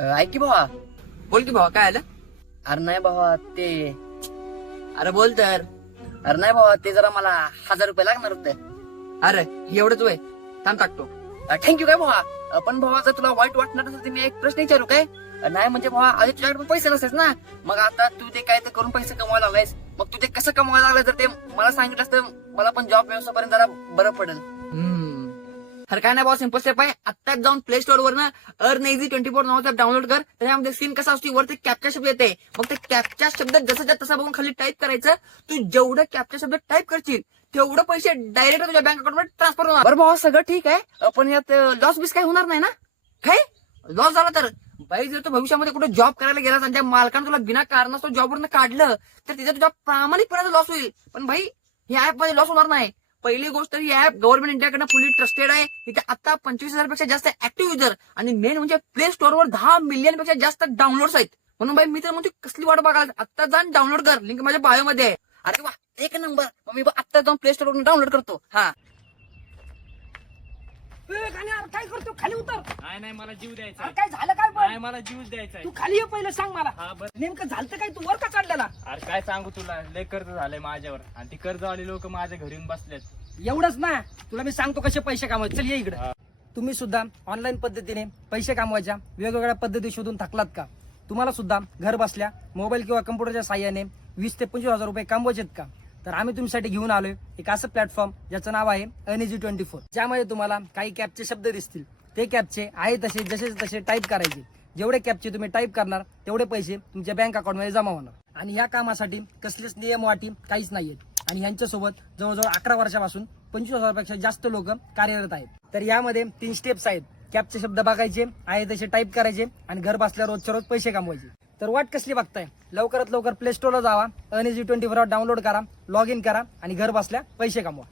ऐक की भावा. बोल की भावा, काय आलं? अरे नाही भावा ते. अरे बोल तर. अरे नाही भावा ते जरा मला 1000 रुपये लागणार होते. अरे एवढंच वय, थांब टाकतो. थँक्यू काय भावा. पण भावा जर तुला वाईट वाटणार असेल तर मी एक प्रश्न विचारू काय? नाही म्हणजे भावा आधी तुझ्याकडे पण पैसे नसेच ना. मग आता तू ते काय तर करून पैसे कमवायला लागलायस. मग तू ते कसं कमवायला लागलाय जर ते मला सांगितलंस तर मला पण जॉब व्यवसायापर्यंत जरा बरं पडेल. अरे काय नाही भाऊ, सिंपल स्टेप आहे. आत्ताच जाऊन प्ले स्टोर वर ना अर्न इझी 24 नावाचा ऍप डाउनलोड कर. त्याच्यामध्ये सीन कसा असतो, वरती कॅप्चा शब्द येते. मग ते कॅप्चा शब्द जसं तसा बघून खाली टाईप करायचं. तू जेवढं कॅप्चा शब्द टाईप करशील तेवढं पैसे डायरेक्ट तुझ्या बँक अकाउंट मध्ये ट्रान्सफर होणार. बरं भावा सगळं ठीक आहे पण यात लॉस बीस काही होणार नाही ना? काय लॉस झाला तर बाई, जर तू भविष्यामध्ये कुठे जॉब करायला गेलास आणि त्या मालकानं तुला बिना कारणास्तव जॉबवरून काढलं तर तिथे तुझ्या प्रामाणिकपणाचा लॉस होईल. पण भाई ह्या ऍप मध्ये लॉस होणार नाही. पहिली गोष्ट, ही ऍप गव्हर्नमेंट इंडियाकडनं फुली ट्रस्टेड आहे. इथे आता 25,000 पेक्षा जास्त ऍक्टिव्ह युजर आणि मेन म्हणजे प्ले स्टोअरवर 10 मिलियन पेक्षा जास्त डाउनलोड्स आहेत. म्हणून भाई मी तर म्हणतो कसली वाट बघाल, आता जाऊन डाउनलोड कर. लिंक माझ्या बायो मध्ये आहे. अरे वा एक नंबर. मग मी आता जाऊन प्ले स्टोर वरून डाउनलोड करतो. हा काय करतो? खाली उतर. नाही मला जीव द्यायचा अरे काय झालं काय नाही, पण? मला जीवच द्यायचा तू खाली ये पहिलं, सांग मला. हा बरं. नेमकं झालं काय? तू वर का चढलेला? अरे काय सांगू तुला, लय कर्ज झालंय माझ्यावर आणि ती कर्जवाली लोक माझ्या घरी येऊन बसलेत. एवढंच ना, तुला मी सांगतो कसे पैसे कमवायचे. चल ये इकडे. हा. तुम्ही सुद्धा ऑनलाईन पद्धतीने पैसे कमवायच्या वेगवेगळ्या पद्धती शोधून थकलात का? तुम्हाला सुद्धा घर बसल्या मोबाईल किंवा कम्प्युटरच्या साहाय्याने 20 ते 25,000 रुपये कमवायचेत का? तर आम्ही तुमच्यासाठी घेऊन आलोय एक असं प्लॅटफॉर्म ज्याचं नाव आहे अनइझी 24, ज्यामध्ये तुम्हाला काही कॅपचे शब्द दिसतील. ते कॅपचे आहे तसे जसे तसे टाईप करायचे. जेवढे कॅपचे तुम्ही टाईप करणार तेवढे पैसे तुमच्या बँक अकाउंटमध्ये जमा होणार. आणि या कामासाठी कसलेच नियम वाटी काहीच नाहीयेत. आणि यांच्यासोबत जवळजवळ 11 वर्षापासून 25,000 पेक्षा जास्त लोक कार्यरत आहेत. तर यामध्ये 3 स्टेप्स आहेत. कॅपचे शब्द बघायचे, आहे तसे टाईप करायचे आणि घर बसल्या रोजच्या रोज पैसे कमवायचे. तर वाट कसली बघताय? लवकरात लवकर प्ले स्टोरला जावा, अनइझी 24 डाउनलोड करा, लॉग इन करा आणि घर बसल्या पैसे कमवा.